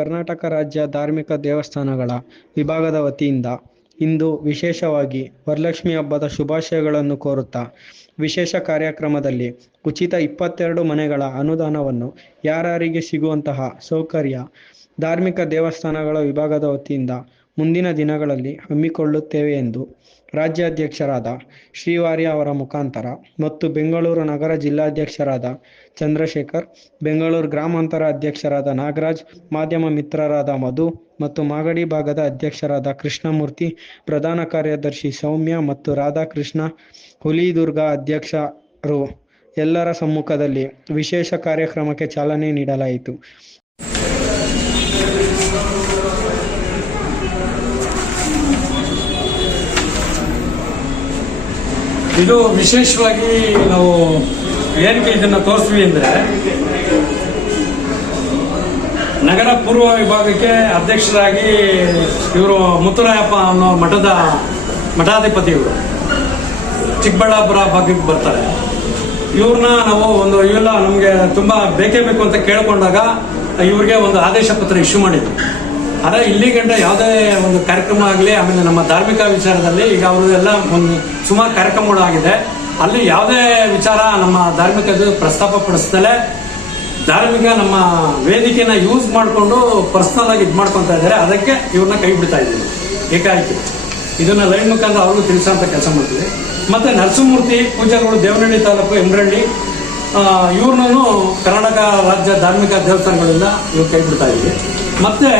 ಕರ್ನಾಟಕ ರಾಜ್ಯ ಧಾರ್ಮಿಕ ದೇವಸ್ಥಾನಗಳ ವಿಭಾಗದ ವತಿಯಿಂದ ಇಂದು ವಿಶೇಷವಾಗಿ ವರಲಕ್ಷ್ಮಿ ಹಬ್ಬದ ಶುಭಾಶಯಗಳನ್ನು ಕೋರುತ್ತಾ ವಿಶೇಷ ಕಾರ್ಯಕ್ರಮದಲ್ಲಿ ಉಚಿತ ಇಪ್ಪತ್ತೆರಡು ಮನೆಗಳ ಅನುದಾನವನ್ನು ಯಾರಿಗೆ ಸಿಗುವಂತಹ ಸೌಕರ್ಯ ಧಾರ್ಮಿಕ ದೇವಸ್ಥಾನಗಳ ವಿಭಾಗದ ವತಿಯಿಂದ ಮುಂದಿನ ದಿನಗಳಲ್ಲಿ ಹಮ್ಮಿಕೊಳ್ಳುತ್ತೇವೆ ಎಂದು ರಾಜ್ಯಾಧ್ಯಕ್ಷರಾದ ಶ್ರೀವಾರ್ಯ ಅವರ ಮುಖಾಂತರ ಮತ್ತು ಬೆಂಗಳೂರು ನಗರ ಜಿಲ್ಲಾಧ್ಯಕ್ಷರಾದ ಚಂದ್ರಶೇಖರ್, ಬೆಂಗಳೂರು ಗ್ರಾಮಾಂತರ ಅಧ್ಯಕ್ಷರಾದ ನಾಗರಾಜ್, ಮಾಧ್ಯಮ ಮಿತ್ರರಾದ ಮಧು ಮತ್ತು ಮಾಗಡಿ ಭಾಗದ ಅಧ್ಯಕ್ಷರಾದ ಕೃಷ್ಣಮೂರ್ತಿ, ಪ್ರಧಾನ ಕಾರ್ಯದರ್ಶಿ ಸೌಮ್ಯ ಮತ್ತು ರಾಧಾಕೃಷ್ಣ ಹುಲಿದುರ್ಗ ಅಧ್ಯಕ್ಷರು ಎಲ್ಲರ ಸಮ್ಮುಖದಲ್ಲಿ ವಿಶೇಷ ಕಾರ್ಯಕ್ರಮಕ್ಕೆ ಚಾಲನೆ ನೀಡಲಾಯಿತು. ಇದು ವಿಶೇಷವಾಗಿ ನಾವು ಏನಕ್ಕೆ ಇದನ್ನ ತೋರಿಸ್ತೀವಿ ಅಂದ್ರೆ ನಗರ ಪೂರ್ವ ವಿಭಾಗಕ್ಕೆ ಅಧ್ಯಕ್ಷರಾಗಿ ಇವರು ಮುತ್ತುರಾಯಪ್ಪ ಅನ್ನೋ ಮಠದ ಮಠಾಧಿಪತಿ ಇವರು ಚಿಕ್ಕಬಳ್ಳಾಪುರ ಭಾಗಕ್ಕೆ ಬರ್ತಾರೆ. ಇವ್ರನ್ನ ನಾವು ಒಂದು ಇವೆಲ್ಲ ನಮಗೆ ತುಂಬ ಬೇಕೇ ಬೇಕು ಅಂತ ಕೇಳಿಕೊಂಡಾಗ ಇವ್ರಿಗೆ ಒಂದು ಆದೇಶ ಪತ್ರ ಇಶ್ಯೂ ಮಾಡಿದ್ವಿ ಆದರೆ ಇಲ್ಲಿ ಗಂಟ ಯಾವುದೇ ಒಂದು ಕಾರ್ಯಕ್ರಮ ಆಗಲಿ, ಆಮೇಲೆ ನಮ್ಮ ಧಾರ್ಮಿಕ ವಿಚಾರದಲ್ಲಿ ಈಗ ಅವರು ಎಲ್ಲ ಒಂದು ಸುಮಾರು ಕಾರ್ಯಕ್ರಮಗಳಾಗಿದೆ ಅಲ್ಲಿ ಯಾವುದೇ ವಿಚಾರ ನಮ್ಮ ಧಾರ್ಮಿಕ ಪ್ರಸ್ತಾಪ ಪಡಿಸ್ದಲೇ ಧಾರ್ಮಿಕ ನಮ್ಮ ವೇದಿಕೆನ ಯೂಸ್ ಮಾಡಿಕೊಂಡು ಪರ್ಸನಲ್ ಆಗಿ ಇದು ಮಾಡ್ಕೊತಾ ಇದ್ದಾರೆ. ಅದಕ್ಕೆ ಇವ್ರನ್ನ ಕೈ ಬಿಡ್ತಾ ಇದ್ದೀವಿ ಏಕಾಏಕಿ. ಇದನ್ನ ಲೈನ್ ಮುಖಾಂತರ ಅವ್ರಿಗೂ ತಿಳಿಸೋಂಥ ಕೆಲಸ ಮಾಡ್ತೀವಿ. ಮತ್ತೆ ನರಸಿಂಹಮೂರ್ತಿ ಪೂಜಾರಿಗಳು ದೇವನಹಳ್ಳಿ ತಾಲೂಕು ಎಮ್ರಳ್ಳಿ ಇವ್ರನ್ನೂ ಕರ್ನಾಟಕ ರಾಜ್ಯ ಧಾರ್ಮಿಕ ದೇವಸ್ಥಾನಗಳಿಂದ ಇವ್ರು ಕೈ ಬಿಡ್ತಾ ಇದ್ದೀವಿ. ಮತ್ತೆ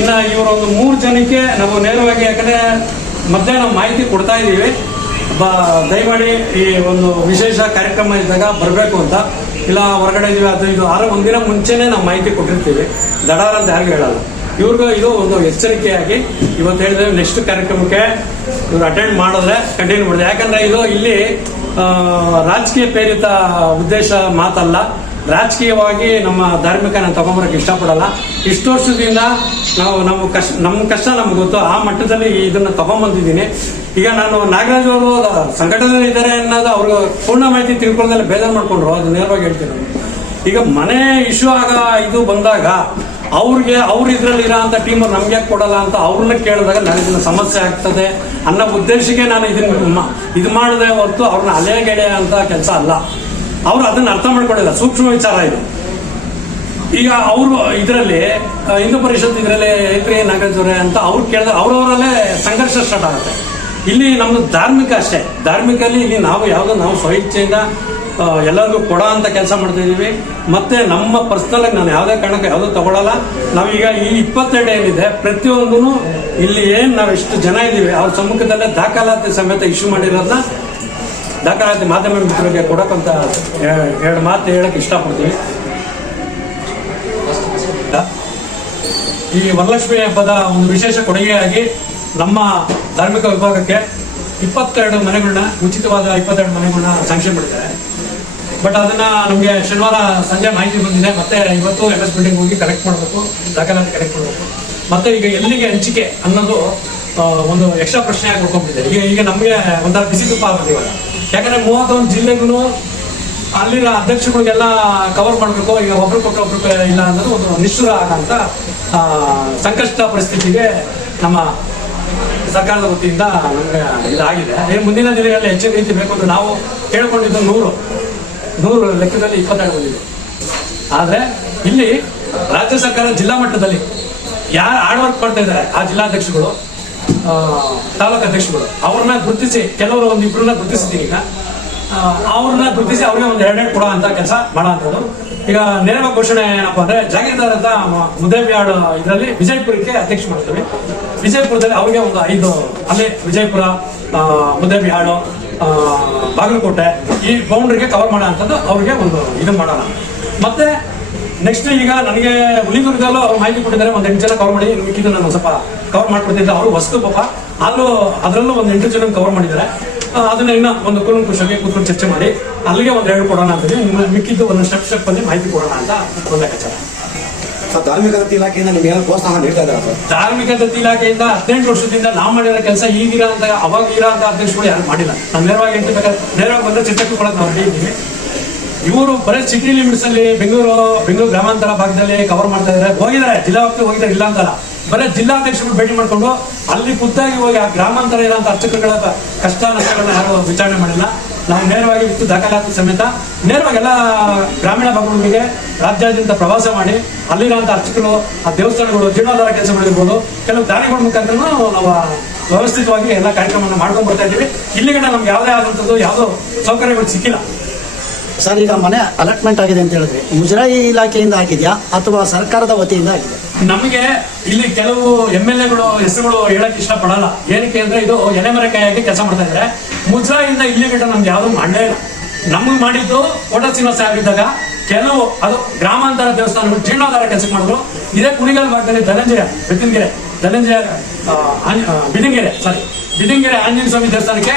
ಇನ್ನ ಇವರೊಂದು ಮೂರು ಜನಕ್ಕೆ ನಾವು ನೇರವಾಗಿ ಯಾಕಂದ್ರೆ ಮಧ್ಯಾಹ್ನ ಮಾಹಿತಿ ಕೊಡ್ತಾ ಇದ್ದೀವಿ. ಬ, ದಯಮಾಡಿ ಈ ಒಂದು ವಿಶೇಷ ಕಾರ್ಯಕ್ರಮ ಇದ್ದಾಗ ಬರಬೇಕು ಅಂತ. ಇಲ್ಲ, ಹೊರಗಡೆ ಇದೀವಿ ಅದು ಇದು. ಆದ್ರೆ ಒಂದಿನ ಮುಂಚೆನೆ ನಾವು ಮಾಹಿತಿ ಕೊಟ್ಟಿರ್ತೀವಿ. ದಡಾರ ಅಂತ ಯಾರಿಗೂ ಹೇಳಲ್ಲ. ಇವ್ರಿಗೂ ಇದು ಒಂದು ಎಚ್ಚರಿಕೆಯಾಗಿ ಇವತ್ತು ಹೇಳಿದ್ರೆ ನೆಕ್ಸ್ಟ್ ಕಾರ್ಯಕ್ರಮಕ್ಕೆ ಇವ್ರು ಅಟೆಂಡ್ ಮಾಡಿದ್ರೆ ಕಂಟಿನ್ಯೂ ಮಾಡಿದೆ. ಯಾಕಂದ್ರೆ ಇದು ಇಲ್ಲಿ ರಾಜಕೀಯ ಪ್ರೇರಿತ ಉದ್ದೇಶ ಮಾತಲ್ಲ. ರಾಜಕೀಯವಾಗಿ ನಮ್ಮ ಧಾರ್ಮಿಕ ನಾನು ತಗೊಂಬರಕ್ಕೆ ಇಷ್ಟಪಡಲ್ಲ. ಇಷ್ಟು ವರ್ಷದಿಂದ ನಾವು ನಮ್ಮ ಕಷ್ಟ ನಮ್ಮ ಕಷ್ಟ ನಮ್ಗೆ ಗೊತ್ತು. ಆ ಮಟ್ಟದಲ್ಲಿ ಇದನ್ನ ತಗೊಂಬಂದಿದ್ದೀನಿ. ಈಗ ನಾನು ನಾಗರಾಜ್ ಅವರು ಸಂಘಟನೆ ಇದ್ದಾರೆ ಅನ್ನೋದು ಅವ್ರಿಗೆ ಪೂರ್ಣ ಮಾಹಿತಿ ತಿಳ್ಕೊಳ್ಳೋದೆಲ್ಲ ಬೇಜಾರು ಮಾಡ್ಕೊಂಡ್ರು. ಅದು ನೇರವಾಗಿ ಹೇಳ್ತೀನಿ ಈಗ ಮನೆ ಇಶ್ಯೂ ಆಗ ಇದು ಬಂದಾಗ ಅವ್ರಿಗೆ ಅವ್ರ ಇದ್ರಲ್ಲಿ ಇರೋ ಅಂತ ಟೀಮ್ ನಮ್ಗೆ ಕೊಡಲ್ಲ ಅಂತ ಅವ್ರನ್ನ ಕೇಳಿದಾಗ ನನಗೆ ಸಮಸ್ಯೆ ಆಗ್ತದೆ ಅನ್ನೋ ಉದ್ದೇಶಕ್ಕೆ ನಾನು ಇದನ್ನ ಇದು ಮಾಡಿದೆ ಹೊರತು ಅವ್ರನ್ನ ಅಲೆಗೆಡೆ ಅಂತ ಕೆಲಸ ಅಲ್ಲ. ಅವ್ರು ಅದನ್ನ ಅರ್ಥ ಮಾಡ್ಕೊಂಡಿಲ್ಲ. ಸೂಕ್ಷ್ಮ ವಿಚಾರ ಇದು. ಈಗ ಅವರು ಇದರಲ್ಲಿ ಹಿಂದೂ ಪರಿಷತ್ ಇದರಲ್ಲಿ, ಏಕ್ರಿ ನಾಗರಾಜ್ ಅಂತ ಅವ್ರು ಕೇಳಿದ್ರೆ ಅವ್ರವರಲ್ಲೇ ಸಂಘರ್ಷ ಸ್ಟಾರ್ಟ್ ಆಗುತ್ತೆ. ಇಲ್ಲಿ ನಮ್ದು ಧಾರ್ಮಿಕ ಅಷ್ಟೇ. ಧಾರ್ಮಿಕಲ್ಲಿ ಇಲ್ಲಿ ನಾವು ಯಾವುದೋ ನಾವು ಸ್ವಇಚ್ಛೆಯಿಂದ ಎಲ್ಲರಿಗೂ ಕೊಡ ಅಂತ ಕೆಲಸ ಮಾಡ್ತಾ ಇದೀವಿ ಮತ್ತೆ ನಮ್ಮ ಪರ್ಸನಲ್ ಆಗಿ ನಾನು ಯಾವುದೇ ಕಾರಣಕ್ಕೆ ಯಾವುದೂ ತಗೊಳ್ಳಲ್ಲ ನಾವೀಗ ಈ ಇಪ್ಪತ್ತೆರಡು ಏನಿದೆ ಪ್ರತಿಯೊಂದೂ ಇಲ್ಲಿ ಏನು ನಾವು ಎಷ್ಟು ಜನ ಇದ್ದೀವಿ, ಅವ್ರ ಸಮ್ಮುಖದಲ್ಲೇ ದಾಖಲಾತಿ ಸಮೇತ ಇಶ್ಯೂ ಮಾಡಿರೋದನ್ನ ದಾಖಲಾತಿ ಮಾಧ್ಯಮ ಮಿತ್ರರಿಗೆ ಕೊಡಕ್ಕಂತ ಎರಡು ಮಾತು ಹೇಳಕ್ಕೆ ಇಷ್ಟಪಡ್ತೀವಿ ಈ ವರಲಕ್ಷ್ಮಿ ಹಬ್ಬದ ಒಂದು ವಿಶೇಷ ಕೊಡುಗೆಯಾಗಿ ನಮ್ಮ ಧಾರ್ಮಿಕ ವಿಭಾಗಕ್ಕೆ ಇಪ್ಪತ್ತೆರಡು ಮನೆಗಳನ್ನ, ಉಚಿತವಾದ ಇಪ್ಪತ್ತೆರಡು ಮನೆಗಳನ್ನ ಸ್ಯಾಂಕ್ಷನ್ ಮಾಡಿದ್ದಾರೆ. ಬಟ್ ಅದನ್ನ ನಮಗೆ ಶನಿವಾರ ಸಂಜೆ ಮಾಹಿತಿ ಬಂದಿದೆ. ಮತ್ತೆ ಇವತ್ತು ಎಂ ಎಸ್ ಬಿಲ್ಡಿಂಗ್ ಹೋಗಿ ಕಲೆಕ್ಟ್ ಮಾಡಬೇಕು, ದಾಖಲಾತಿ ಕಲೆಕ್ಟ್ ಮಾಡಬೇಕು. ಮತ್ತೆ ಈಗ ಎಲ್ಲಿಗೆ ಹಂಚಿಕೆ ಅನ್ನೋದು ಒಂದು ಎಕ್ಸ್ಟ್ರಾ ಪ್ರಶ್ನೆ ಆಗಿ ಈಗ ಈಗ ನಮಗೆ ಒಂಥರ ಬಿಸಿ ತುಪ್ಪ ಆಗುತ್ತೆ ಇವಾಗ ಯಾಕಂದ್ರೆ ಮೂವತ್ತೊಂದು ಜಿಲ್ಲೆಗೂ ಅಲ್ಲಿನ ಅಧ್ಯಕ್ಷಗಳಿಗೆಲ್ಲ ಕವರ್ ಮಾಡಬೇಕು ಈಗ ಒಬ್ರು ಕೊಟ್ಟು ಒಬ್ರು ಇಲ್ಲ ಅನ್ನೋದು ಒಂದು ನಿಷ್ಠುರ ಆಗಂತ ಆ, ಸಂಕಷ್ಟ ಪರಿಸ್ಥಿತಿಗೆ ನಮ್ಮ ಸರ್ಕಾರದ ವತಿಯಿಂದ ನಮಗೆ ಇದಾಗಿದೆ. ಏ ಮುಂದಿನ ದಿನಗಳಲ್ಲಿ ಹೆಚ್ಚಿನ ರೀತಿ ಬೇಕು ಅಂತ ನಾವು ಹೇಳ್ಕೊಂಡಿದ್ದು ನೂರು. ನೂರು ಲೆಕ್ಕದಲ್ಲಿ ಇಪ್ಪತ್ತೆರಡು ಬಂದಿದೆ. ಆದರೆ ಇಲ್ಲಿ ರಾಜ್ಯ ಸರ್ಕಾರ ಜಿಲ್ಲಾ ಮಟ್ಟದಲ್ಲಿ ಯಾರು ಹಾರ್ಡ್ ವರ್ಕ್ ಮಾಡ್ತಾ ಇದ್ದಾರೆ ಆ ಜಿಲ್ಲಾಧ್ಯಕ್ಷಗಳು ತಾಲೂಕು ಅಧ್ಯಕ್ಷಗಳು ಅವ್ರನ್ನ ಗುರುತಿಸಿ, ಕೆಲವರು ಒಂದು ಇಬ್ಬರನ್ನ ಗುರುತಿಸಿದ್ದೀವಿ ಈಗ. ಅವ್ರನ್ನ ಗುರುತಿಸಿ ಅವ್ರಿಗೆ ಒಂದು ಎರಡೆರಡು ಕೊಡೋ ಅಂತ ಕೆಲಸ ಮಾಡೋ ಅಂಥದ್ದು. ಈಗ ನೇರವಾಗಿ ಘೋಷಣೆ ಏನಪ್ಪ ಅಂದ್ರೆ, ಜಾಗೀರ್ದಾರ್ ಅಂತ ಮ- ಇದರಲ್ಲಿ ವಿಜಯಪುರಕ್ಕೆ ಅಧ್ಯಕ್ಷ ಮಾಡ್ತೀವಿ. ವಿಜಯಪುರದಲ್ಲಿ ಅವ್ರಿಗೆ ಒಂದು ಐದು ಅಲ್ಲಿ ವಿಜಯಪುರ ಮುದೇಬಿಹಾಳ್ ಬಾಗಲಕೋಟೆ ಈ ಬೌಂಡ್ರಿಗೆ ಕವರ್ ಮಾಡೋ ಅಂಥದ್ದು ಅವ್ರಿಗೆ ಒಂದು ಇದು ಮಾಡೋಣ. ಮತ್ತೆ ನೆಕ್ಸ್ಟ್ ಈಗ ನನಗೆ ಹುಲಿದುರ್ಗಲ್ಲೂ ಅವ್ರು ಮಾಹಿತಿ ಕೊಟ್ಟಿದ್ದಾರೆ. ಒಂದು ಎಂಟು ಜನ ಕವರ್ ಮಾಡಿ ಮಿಕ್ಕಿದ್ದು ನಾನು ಸ್ವಲ್ಪ ಕವರ್ ಮಾಡ್ಕೊಡ್ತಿದ್ದೆ ಅವರು ವಸ್ತು ಪಾಪ. ಅಲ್ಲೂ ಅದರಲ್ಲೂ ಒಂದು ಎಂಟು ಜನ ಕವರ್ ಮಾಡಿದ್ದಾರೆ. ಅದನ್ನ ಇನ್ನ ಒಂದು ಕುಲಂಕುಷವಾಗಿ ಕೂತ್ಕೊಂಡು ಚರ್ಚೆ ಮಾಡಿ ಅಲ್ಲಿಗೆ ಒಂದು ಎರಡು ಕೊಡೋಣ ಅಂತ ಮಿಕ್ಕಿದ್ದು ಒಂದು ಸ್ಟೆಪ್ ಸ್ಟೆಪ್ ಅಲ್ಲಿ ಮಾಹಿತಿ ಕೊಡೋಣ ಅಂತ ಒಂದು ಲೆಕ್ಕಾಚಾರ ಸರ್ ಧಾರ್ಮಿಕ ದತ್ತಿ ಇಲಾಖೆಯಿಂದ ನಿಮ್ಗೆ ಪ್ರೋತ್ಸಾಹ ನೀಡ್ತಾ ಇದ್ದಾರೆ ಸರ್? ಧಾರ್ಮಿಕ ದತ್ತಿ ಇಲಾಖೆಯಿಂದ ಹದಿನೆಂಟು ವರ್ಷದಿಂದ ನಾವು ಮಾಡಿರೋ ಕೆಲಸ ಈಗಿರೋ ಅಂತ ಅವಾಗ ಇರೋ ಅಂತ ಅಧ್ಯಕ್ಷಗಳು ಯಾರು ಮಾಡಿಲ್ಲ. ನಾನು ನೇರವಾಗಿ ಎಂಟು ಬೇಕಾದ್ರೆ ನೇರವಾಗಿ ಬಂದ್ರೆ ಚಿತ್ರಕ್ಕೆ ಕೊಡೋದು ನಾವು ರೆಡಿ ಇದ್ದೀವಿ. ಇವರು ಬರೀ ಸಿಟಿ ಲಿಮಿಟ್ಸ್ ಅಲ್ಲಿ ಬೆಂಗಳೂರು ಬೆಂಗಳೂರು ಗ್ರಾಮಾಂತರ ಭಾಗದಲ್ಲಿ ಕವರ್ ಮಾಡ್ತಾ ಇದ್ದಾರೆ ಹೋಗಿದ್ದಾರೆ. ಜಿಲ್ಲಾ ವ್ಯಾಪ್ತಿ ಹೋಗಿದ್ದಾರೆ. ಇಲ್ಲ ಅಂತಲ್ಲ. ಬರೀ ಜಿಲ್ಲಾಧ್ಯಕ್ಷರು ಭೇಟಿ ಮಾಡಿಕೊಂಡು ಅಲ್ಲಿ ಖುದ್ದಾಗಿ ಹೋಗಿ ಆ ಗ್ರಾಮಾಂತರ ಇರೋಂಥ ಅರ್ಚಕರುಗಳ ಕಷ್ಟ ನಷ್ಟಗಳನ್ನ ಯಾರು ವಿಚಾರಣೆ ಮಾಡಿಲ್ಲ. ನಾವು ನೇರವಾಗಿ ಇತ್ತು ದಾಖಲಾತಿ ಸಮೇತ ನೇರವಾಗಿ ಎಲ್ಲ ಗ್ರಾಮೀಣ ಭಾಗಗಳಿಗೆ ರಾಜ್ಯಾದ್ಯಂತ ಪ್ರವಾಸ ಮಾಡಿ ಅಲ್ಲಿರೋಂಥ ಅರ್ಚಕರು, ಆ ದೇವಸ್ಥಾನಗಳು, ಜೀರ್ಣೋದ್ಧಾರ ಮಾಡಿರ್ಬೋದು. ಕೆಲವು ದಾನಿಗಳ ಮುಖಾಂತರ ನಾವು ವ್ಯವಸ್ಥಿತವಾಗಿ ಎಲ್ಲ ಕಾರ್ಯಕ್ರಮವನ್ನು ಮಾಡ್ಕೊಂಡು ಬರ್ತಾ ಇದ್ದೀವಿ. ಇಲ್ಲಿಗಡೆ ನಮ್ಗೆ ಯಾವುದೇ ಆದಂಥದ್ದು ಯಾವುದೋ ಸೌಕರ್ಯಗಳು ಸಿಕ್ಕಿಲ್ಲ. ಸರ್ ಈಗ ಮನೆ ಅಲಾಟ್ಮೆಂಟ್ ಆಗಿದೆ ಅಂತ ಹೇಳಿದ್ರೆ. ಮುಜರಾಯಿ ಇಲಾಖೆಯಿಂದ ಆಗಿದೆಯಾ ಅಥವಾ ಸರ್ಕಾರದ ವತಿಯಿಂದ ಆಗಿದೆ ನಮಗೆ ಇಲ್ಲಿ ಕೆಲವು ಎಂ ಎಲ್ ಎಗಳು ಹೆಸರುಗಳು ಹೇಳಕ್ ಇಷ್ಟಪಡಲ್ಲ. ಏನಕ್ಕೆ ಅಂದ್ರೆ ಇದು ಎಲೆಮರೆಕಾಯಾಗಿ ಕೆಲಸ ಮಾಡ್ತಾ ಇದ್ದಾರೆ ಮುಜರಾಯಿಂದ ಇಲ್ಲಿ ಗಂಟ ನಮ್ಗೆ ಯಾವ್ದು ಮಾಡಲೇ ಇಲ್ಲ. ನಮ್ಗೆ ಮಾಡಿದ್ದು ಕೋಟ ಶ್ರೀನಿವಾಸ ಆಗಿದ್ದಾಗ ಕೆಲವು, ಅದು ಗ್ರಾಮಾಂತರ ದೇವಸ್ಥಾನಗಳು ಜೀರ್ಣೋದ್ಧಾರ ಕೆಲಸ ಮಾಡಿದ್ರು. ಇದೇ ಕುಣಿಗಲ್ ಭಾಗದಲ್ಲಿ ಧನಂಜಯ, ಬೆತ್ತಿನಗೆರೆ, ಧನಂಜಯ ಬಿದಿಂಗೆರೆ ಸಾರಿ ಬಿದಿಂಗೆರೆ ಆಂಜನೇಯ ಸ್ವಾಮಿ ದೇವಸ್ಥಾನಕ್ಕೆ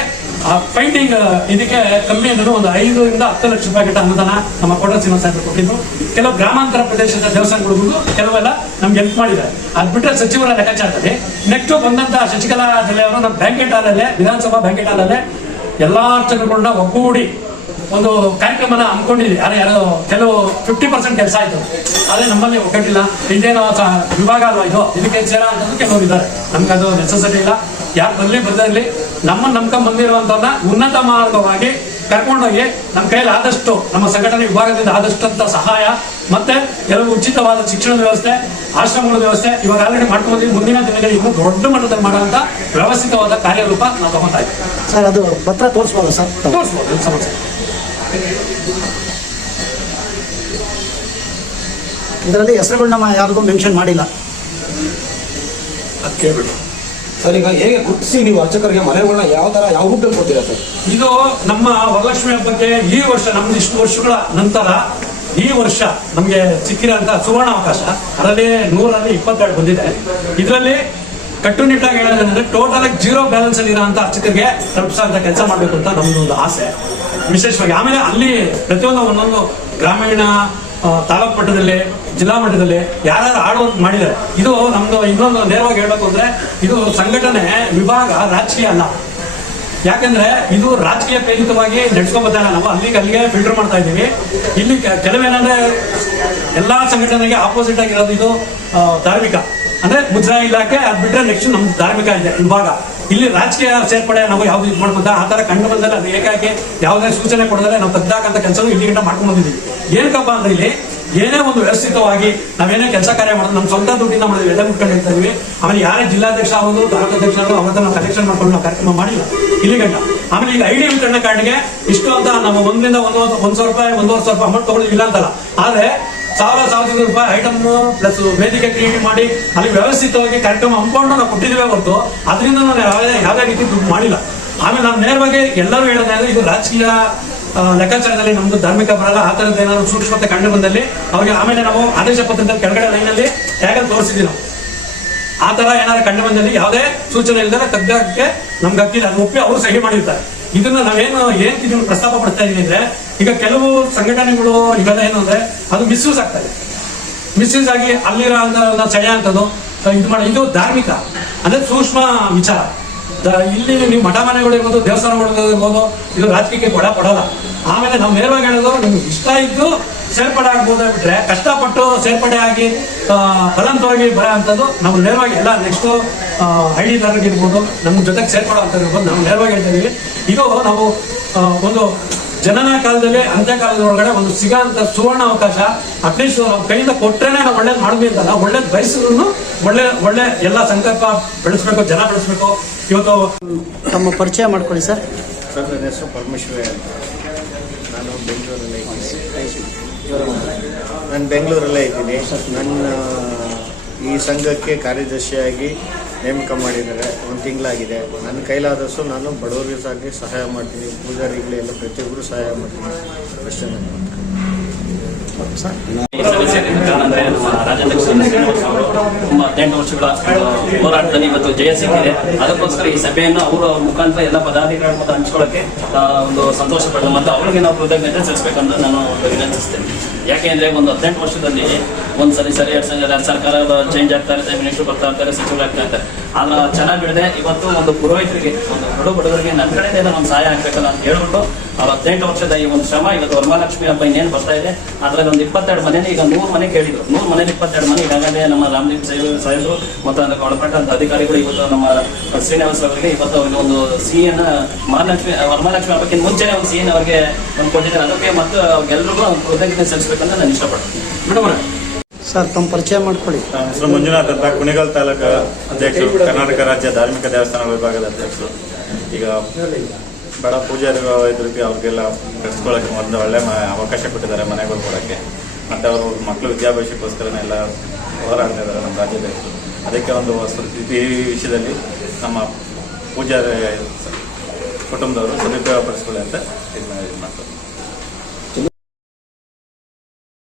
ಪೈಂಟಿಂಗ್ ಇದಕ್ಕೆ ಕಮ್ಮಿ ಅಂದ್ರೆ ಒಂದು ಐದರಿಂದ ಹತ್ತು ಲಕ್ಷ ರೂಪಾಯಿ ಗಿಟ್ಟ ಅನುದಾನ ನಮ್ಮ ಕೋಟ ಸಿನಿಮಾ ಸಾಹೇಬರು ಕೊಟ್ಟಿದ್ರು. ಕೆಲವು ಗ್ರಾಮಾಂತರ ಪ್ರದೇಶದ ದೇವಸ್ಥಾನಗಳು ಕೆಲವೆಲ್ಲ ನಮ್ಗೆ ಹೆಲ್ಪ್ ಮಾಡಿದ್ದಾರೆ. ಅದು ಬಿಟ್ಟರೆ ಸಚಿವರ ಲೆಕ್ಕಾಚಾರದಲ್ಲಿ ನೆಕ್ಸ್ಟ್ ಬಂದಂತ ಶಶಿಕಲಾ ಜಿಲ್ಲೆಯವರು ನಮ್ಮ ಬ್ಯಾಂಕೆಟ್ ಹಾಲಲ್ಲೇ ವಿಧಾನಸಭಾ ಬ್ಯಾಂಕೆಟ್ ಹಾಲಲ್ಲೇ ಎಲ್ಲಾ ಅರ್ಚಕರುಗಳನ್ನ ಒಗ್ಗೂಡಿ ಒಂದು ಕಾರ್ಯಕ್ರಮನ ಹಮ್ಮಿಕೊಂಡಿದ್ವಿ. ಯಾರು ಯಾರೋ ಕೆಲವು ಫಿಫ್ಟಿ ಪರ್ಸೆಂಟ್ ಕೆಲಸ ಆಯ್ತು. ಅದೇ ನಮ್ಮಲ್ಲಿ ಒಗ್ಗಟ್ಟಿಲ್ಲ. ಇದೇನೋ ವಿಭಾಗ ಅಲ್ವಾ ಇದು? ಇದಕ್ಕೆ ಸೇರ ಅಂತಂದು ಕೆಲವರು ಇದ್ದಾರೆ ನಮ್ಗೆ ಅದು ನೆಸೆಸರಿ ಇಲ್ಲ. ಯಾರು ಬರಲಿ ಬರಲಿ ನಮ್ಮ ನಂಬ್ಕೊಂಡು ಉನ್ನತ ಮಾರ್ಗವಾಗಿ ಕರ್ಕೊಂಡೋಗಿ ನಮ್ಮ ಕೈಯಲ್ಲಿ ಆದಷ್ಟು ನಮ್ಮ ಸಂಘಟನೆ ವಿಭಾಗದಿಂದ ಆದಷ್ಟಂತ ಸಹಾಯ ಮತ್ತೆ ಕೆಲವು ಉಚಿತವಾದ ಶಿಕ್ಷಣ ವ್ಯವಸ್ಥೆ ಆಶ್ರಮಗಳ ವ್ಯವಸ್ಥೆ ಇವಾಗ ಆಲ್ರೆಡಿ ಮಾಡ್ಕೊಂಡಿದ್ದೀವಿ ಮುಂದಿನ ದಿನಗಳಲ್ಲಿ ಇನ್ನೂ ದೊಡ್ಡ ಮಟ್ಟದಲ್ಲಿ ಮಾಡುವಂತ ವ್ಯವಸ್ಥಿತವಾದ ಕಾರ್ಯರೂಪ ನಾವು ತಗೊಂತಾ ಇದ್ದೀವಿ. ಸರ್ ಅದು ಪತ್ರ ತೋರಿಸ್ಬೋದು ಸರ್? ತೋರಿಸ್ಬೋದು ಸಮಸ್ಯೆ. ಇದರಲ್ಲಿ ಹೆಸರುಗಳನ್ನ ಯಾರಿಗೂ ಮೆನ್ಷನ್ ಮಾಡಿಲ್ಲ. ಅದು ಕೇಳ್ಬಿಡಿ. ಸರ್ ಈಗ ಹೇಗೆ ಗುರುತಿಸಿ ನೀವು ಅರ್ಚಕರಿಗೆ ಮನೆಗಳನ್ನ ಯಾವ ತರ ಯಾವ ರೂಪದಲ್ಲಿ ಕೊಡ್ತೀರಾ ಸರ್? ಇದು ನಮ್ಮ ವರಲಕ್ಷ್ಮಿ ಹಬ್ಬಕ್ಕೆ ಈ ವರ್ಷ ನಮ್ದು ಇಷ್ಟು ವರ್ಷಗಳ ನಂತರ ಈ ವರ್ಷ ನಮಗೆ ಸಿಕ್ಕಿರೋಂಥ ಸುವರ್ಣ ಅವಕಾಶ. ಅದರಲ್ಲಿ ನೂರಲ್ಲಿ ಇಪ್ಪತ್ತೆರಡು ಬಂದಿದೆ. ಇದರಲ್ಲಿ ಕಟ್ಟುನಿಟ್ಟಾಗಿ ಹೇಳೋದಂದ್ರೆ ಟೋಟಲ್ ಆಗಿ ಜೀರೋ ಬ್ಯಾಲೆನ್ಸ್ ಅಲ್ಲಿ ಇರೋಂಥ ಅರ್ಚಕರಿಗೆ ತಲುಪಿಸೋಂಥ ಕೆಲಸ ಮಾಡಬೇಕು ಅಂತ ನಮ್ದು ಒಂದು ಆಸೆ. ವಿಶೇಷವಾಗಿ ಆಮೇಲೆ ಅಲ್ಲಿ ಪ್ರತಿಯೊಂದು ಒಂದೊಂದು ಗ್ರಾಮೀಣ ತಾಲೂಕು ಮಟ್ಟದಲ್ಲಿ, ಜಿಲ್ಲಾ ಮಟ್ಟದಲ್ಲಿ ಯಾರ್ಯಾರು ಆಡುವಂತ ಮಾಡಿದ್ದಾರೆ. ಇದು ನಮ್ದು ಇನ್ನೊಂದು ನೇರವಾಗಿ ಹೇಳಬೇಕು ಅಂದ್ರೆ ಇದು ಸಂಘಟನೆ ವಿಭಾಗ ರಾಜಕೀಯ ಅಲ್ಲ. ಯಾಕಂದ್ರೆ ಇದು ರಾಜಕೀಯ ಪ್ರೇರಿತವಾಗಿ ನಡ್ಸ್ಕೊಂಡ್ ಬರ್ತಾ ಇಲ್ಲ ನಾವು. ಅಲ್ಲಿಗೆ ಅಲ್ಲಿಗೆ ಫಿಲ್ಟರ್ ಮಾಡ್ತಾ ಇದ್ದೀವಿ. ಇಲ್ಲಿ ಕೆಲವೇನಂದ್ರೆ ಎಲ್ಲಾ ಸಂಘಟನೆಗೆ ಆಪೋಸಿಟ್ ಆಗಿರೋದು ಇದು ಧಾರ್ಮಿಕ. ಅಂದ್ರೆ ಮುಜರಾಯಿ ಇಲಾಖೆ ಅದ್ ಬಿಟ್ರೆ ನೆಕ್ಸ್ಟ್ ನಮ್ದು ಧಾರ್ಮಿಕ ಇದೆ, ವಿಭಾಗ. ಇಲ್ಲಿ ರಾಜಕೀಯ ಸೇರ್ಪಡೆ ನಾವು ಯಾವ್ದು ಇದು ಮಾಡ್ಕೊಂತ ಆ ತರ ಕಂಡು ಬಂದಲ್ಲ, ಅದು ಏಕಾಗಿ ಯಾವುದೇ ಸೂಚನೆ ಕೊಡದಲ್ಲ, ನಾವು ತೆಗ್ದಾಕಂತ ಕೆಲಸ ಇಲ್ಲಿ ಗಂಟ ಮಾಡ್ಕೊಂಡ್ ಬಂದಿದ್ದೀವಿ. ಏನಕ್ಕಪ್ಪ ಅಂದ್ರೆ ಇಲ್ಲಿ ಏನೇ ಒಂದು ವ್ಯವಸ್ಥಿತವಾಗಿ ನಾವೇನೇ ಕೆಲಸ ಕಾರ್ಯ ಮಾಡೋದು, ನಮ್ಮ ಸ್ವಂತ ದುಡ್ಡಿನ ಮಾಡಿದ್ವಿ ಎಲ್ಲ ಮುಟ್ಕೊಂಡು ಹೇಳ್ತಾ ಇದೀವಿ. ಆಮೇಲೆ ಯಾರೇ ಜಿಲ್ಲಾಧ್ಯಕ್ಷ ಆಗೋದು, ತಾಲೂಕು ಅಧ್ಯಕ್ಷ ಆಗೋದು ಅವ್ರ ನಾವು ಕಲೆಕ್ಷನ್ ಮಾಡ್ಕೊಂಡು ನಾವು ಕಾರ್ಯಕ್ರಮ ಮಾಡಿಲ್ಲ. ಇಲ್ಲಿ ಗಂಟ ಆಮೇಲೆ ಈಗ ಐಡಿ ವಿತರಣೆ ಕಾರ್ಡ್ಗೆ ಇಷ್ಟು ಅಂತ ನಮ್ಮ ಒಂದರಿಂದ ಒಂದು ಒಂದು ಸಾವಿರ ರೂಪಾಯಿ, ಒಂದೂವರೆ ಸಾವಿರ ರೂಪಾಯಿ ಅಮೌಂಟ್ ತಗೊಳ್ಳೋದು ಇಲ್ಲ ಅಂತಲ್ಲ. ಆದ್ರೆ ಸಾವಿರ ಸಾವಿರದ ರೂಪಾಯಿ ಐಟಮ್ ಪ್ಲಸ್ ವೇದಿಕೆ ಕ್ರಿಯೇಟ್ ಮಾಡಿ, ಅಲ್ಲಿ ವ್ಯವಸ್ಥಿತವಾಗಿ ಕಾರ್ಯಕ್ರಮ ಹಮ್ಮಿಕೊಂಡು ನಾವು ಕೊಟ್ಟಿದ್ದೇವೆ ಹೊರತು, ಅದರಿಂದ ನಾನು ಯಾವುದೇ ಯಾವುದೇ ರೀತಿ ದುಡ್ಡು ಮಾಡಿಲ್ಲ. ಆಮೇಲೆ ನಾನು ನೇರವಾಗಿ ಎಲ್ಲರೂ ಹೇಳೋದಾದ್ರೆ ಇದು ರಾಜಕೀಯ ಲೆಕ್ಕಾಚಾರದಲ್ಲಿ ನಮ್ದು ಧಾರ್ಮಿಕ ಬರಲ್ಲ ಆ ಥರದ್ದು ಏನಾದ್ರು ಸೂಕ್ಷ್ಮತೆ ಕಂಡು ಬಂದಲ್ಲಿ, ಅವ್ರಿಗೆ ಆಮೇಲೆ ನಾವು ಆದೇಶ ಪತ್ರದಲ್ಲಿ ಕೆಳಗಡೆ ಲೈನಲ್ಲಿ ಹೇಗೆ ತೋರಿಸಿದ್ವಿ ನಾವು. ಆ ಥರ ಏನಾದ್ರು ಕಂಡು ಬಂದಲ್ಲಿ ಯಾವುದೇ ಸೂಚನೆ ಇಲ್ಲದೆ ತಗ್ಗಕ್ಕೆ ನಮ್ಗೆ ಹಕ್ಕಿಲ್ಲ. ಅದು ಒಪ್ಪಿ ಅವರು ಸಹಿ ಮಾಡಿರ್ತಾರೆ. ಇದನ್ನ ನಾವೇನು, ಏನು ಪ್ರಸ್ತಾಪ ಪಡ್ತಾ ಇದೀವಿ ಅಂದ್ರೆ ಈಗ ಕೆಲವು ಸಂಘಟನೆಗಳು ಇವೆಲ್ಲ ಏನು ಅಂದ್ರೆ ಅದು ಮಿಸ್ಯೂಸ್ ಆಗ್ತಾ ಇದೆ ಮಿಸ್ಯೂಸ್ ಆಗಿ ಅಲ್ಲಿರೋ ಚಯ ಅಂತದ್ದು ಇದು ಮಾಡಿ ಇದು ಧಾರ್ಮಿಕ, ಅಂದ್ರೆ ಸೂಕ್ಷ್ಮ ವಿಚಾರ. ಇಲ್ಲಿ ನೀವು ಮಠ ಮನೆಗಳು ಇರ್ಬೋದು, ದೇವಸ್ಥಾನಗಳು ಇರ್ಬೋದು, ಇದು ರಾಜಕೀಯಕ್ಕೆ ಕೊಡ ಕೊಡಲ್ಲ. ಆಮೇಲೆ ನಾವು ನೇರವಾಗಿ ಹೇಳೋದು, ನಿಮ್ಗೆ ಇಷ್ಟ ಇದ್ದು ಸೇರ್ಪಡೆ ಆಗ್ಬೋದು ಬಿಟ್ರೆ, ಕಷ್ಟಪಟ್ಟು ಸೇರ್ಪಡೆ ಆಗಿ ಫಲಂತವಾಗಿ ಬರೋ ಅಂಥದ್ದು ನಾವು ನೇರವಾಗಿ ಎಲ್ಲ ನೆಕ್ಸ್ಟು ಐ ಡಿ ಇರ್ಬೋದು ನಮ್ಮ ಜೊತೆಗೆ ಸೇರ್ಪಡೋ ಅಂತ ಇರ್ಬೋದು ನಾವು ನೇರವಾಗಿ ಹೇಳ್ತಾ ಇದೀವಿ. ಇದು ನಾವು ಒಂದು ಜನನ ಕಾಲದಲ್ಲಿ ಒಳಗಡೆ ಒಂದು ಸಿಗಂತ ಸುವರ್ಣ ಅವಕಾಶ ಅಟ್ಲೀಸ್ಟ್ ಅವ್ರ ಕೈಯಿಂದ ಕೊಟ್ರೇನೆ ನಾವು ಒಳ್ಳೇದು ಮಾಡಿದ್ವಿ ನಾವು ಒಳ್ಳೇದು ಬಯಸಿದ್ರು ಒಳ್ಳೆ ಒಳ್ಳೆ ಎಲ್ಲ ಸಂಕಲ್ಪ ಬೆಳೆಸ್ಬೇಕು ಜನ ಬೆಳೆಸ್ಬೇಕು. ಇವತ್ತು ತಮ್ಮ ಪರಿಚಯ ಮಾಡ್ಕೊಳ್ಳಿ ಸರ್. ಸರ್ ನನ್ನ ಹೆಸರು ಪರಮೇಶ್ವರ ಅಂತ. ನಾನು ಬೆಂಗಳೂರಲ್ಲೇ ಇದ್ದೀನಿ. ನಾನು ಬೆಂಗಳೂರಲ್ಲೇ ಇದ್ದೀನಿ. ನನ್ನ ಈ ಸಂಘಕ್ಕೆ ಕಾರ್ಯದರ್ಶಿಯಾಗಿ ನೇಮಕ ಮಾಡಿದ್ದಾರೆ. ಒಂದು ತಿಂಗಳಾಗಿದೆ. ನನ್ನ ಕೈಲಾದಷ್ಟು ನಾನು ಬಡವರಿಗೆ ಸಾಕಿ ಸಹಾಯ ಮಾಡ್ತೀನಿ. ಪೂಜಾರಿಗಳೆಲ್ಲ ಪ್ರತಿಯೊಬ್ಬರು ಸಹಾಯ ಮಾಡ್ತೀನಿ. ಅಷ್ಟೇ ನಾನು ರಾಜ್ಯಾಧ್ಯಕ್ಷ ಶ್ರೀನಿವಾಸ್ ಅವರು ತುಂಬ ಹದಿನೆಂಟು ವರ್ಷಗಳ ಹೋರಾಟದಲ್ಲಿ ಇವತ್ತು ಜಯ ಸಿಕ್ಕಿದೆ. ಅದಕ್ಕೋಸ್ಕರ ಈ ಸಭೆಯನ್ನು ಅವರು ಮುಖಾಂತರ ಎಲ್ಲ ಪದಾಧಿಕಾರಿಗಳ ಮತ್ತು ಹಂಚ್ಕೊಳ್ಳೋಕೆ ಆ, ಒಂದು ಸಂತೋಷ ಪಡೋದು ಮತ್ತು ಅವರಿಗೆ ನಾವು ಕೃತಜ್ಞತೆ ಸಲ್ಲಿಸಬೇಕಂತ ನಾನು ವಿನಂತಿಸ್ತೇನೆ. ಯಾಕೆಂದ್ರೆ ಒಂದು ಹದಿನೆಂಟು ವರ್ಷದಲ್ಲಿ ಒಂದು ಸರಿ ಸರಿ ಎರಡು ಸರಿ ಸರ್ಕಾರ ಚೇಂಜ್ ಆಗ್ತಾ ಇರುತ್ತೆ ಮಿನಿಸ್ಟರ್ ಬರ್ತಾ ಇರ್ತಾರೆ ಸಚಿವರು ಆಗ್ತಾ ಇರ್ತಾರೆ. ಆದ್ರೆ ಚೆನ್ನಾಗಿ ಬಿಡದೆ ಇವತ್ತು ಒಂದು ಪುರೋಹಿತರಿಗೆ ಒಂದು ಬಡ ಬಡವರಿಗೆ ನನ್ನ ಕಡೆಯಿಂದ ಒಂದು ಸಹಾಯ ಆಗ್ಬೇಕಲ್ಲ ಅಂತ ಹೇಳ್ಬಿಟ್ಟು ಅವ್ರ ಹದಿನೆಂಟು ವರ್ಷದ ಈ ಒಂದು ಶ್ರಮ ಇವತ್ತು ವರಮಹಾಲಕ್ಷ್ಮಿ ಹಬ್ಬ ಇನ್ನೇನು ಬರ್ತಾ ಇದೆ? ಅದರಲ್ಲಿ ಒಂದು ಇಪ್ಪತ್ತೆರಡು ಮನೆ ಈಗ ನೂರು ಮನೆ ಕೇಳಿದ್ರು. ನೂರು ಮನೇಲಿ ಇಪ್ಪತ್ತೆರಡು ಮನೆ ಈಗಾಗಲೇ ನಮ್ಮ ರಾಮಲಿಂಗ ಸಾಹೇಬ್ ಸಾಹೇಬರು ಮತ್ತು ಅದಕ್ಕೆ ಒಳಪಟ್ಟಂತ ಅಧಿಕಾರಿಗಳು ಇವತ್ತು ನಮ್ಮ ಶ್ರೀನಿವಾಸ್ ಅವರಿಗೆ ಇವತ್ತು ಅವರಿಗೆ ಒಂದು ಸಿಹಿಯನ್ನ ಮಹಾಲಕ್ಷ್ಮಿ ವರಮಹಾಲಕ್ಷ್ಮಿ ಹಬ್ಬಕ್ಕಿಂತ ಮುಂಚೆನೆ ಒಂದು ಸಿಹಿನ ಅವರಿಗೆ ಒಂದು ಕೊಟ್ಟಿದ್ದಾರೆ. ಅದಕ್ಕೆ ಮತ್ತು ಅವ್ರಿಗೆಲ್ಲರಿಗೂ ಒಂದು ಕೃತಜ್ಞತೆ ಸಲ್ಲಿಸಬೇಕಂತ ನಾನು ಇಷ್ಟಪಡ್ತೀನಿ. ಮೇಡಮ್ ಸರ್ ತಮ್ಮ ಪರಿಚಯ ಮಾಡ್ಕೊಳ್ಳಿ. ನಮ್ಮ ಹೆಸರು ಮಂಜುನಾಥ್ ಅಂತ. ಕುಣಿಗಲ್ ತಾಲೂಕು ಅಧ್ಯಕ್ಷರು. ಕರ್ನಾಟಕ ರಾಜ್ಯ ಧಾರ್ಮಿಕ ದೇವಸ್ಥಾನ ವಿಭಾಗದ ಅಧ್ಯಕ್ಷರು. ಈಗ ಬಡ ಪೂಜಾರಿಗಳು ಇದ್ರಿಗೆ ಅವ್ರಿಗೆಲ್ಲ ಕಟ್ಸ್ಕೊಳ್ಳೋಕೆ ಒಂದು ಒಳ್ಳೆ ಅವಕಾಶ ಕೊಟ್ಟಿದ್ದಾರೆ ಮನೆಗಳು ಕೊಡೋಕ್ಕೆ ಮತ್ತು ಅವರು ಮಕ್ಕಳು ವಿದ್ಯಾಭ್ಯಾಸಕ್ಕೋಸ್ಕರನೇ ಎಲ್ಲ ಹೋರಾಡ್ತಾ ಇದ್ದಾರೆ ನಮ್ಮ ರಾಜ್ಯದಲ್ಲಿ. ಅದಕ್ಕೆ ಒಂದು ಈ ವಿಷಯದಲ್ಲಿ ನಮ್ಮ ಪೂಜಾರಿ ಕುಟುಂಬದವರು ಸದುಪಯೋಗಪಡಿಸ್ಕೊಳ್ಳಿ ಅಂತ ಇದು ಮಾಡ್ತಾರೆ.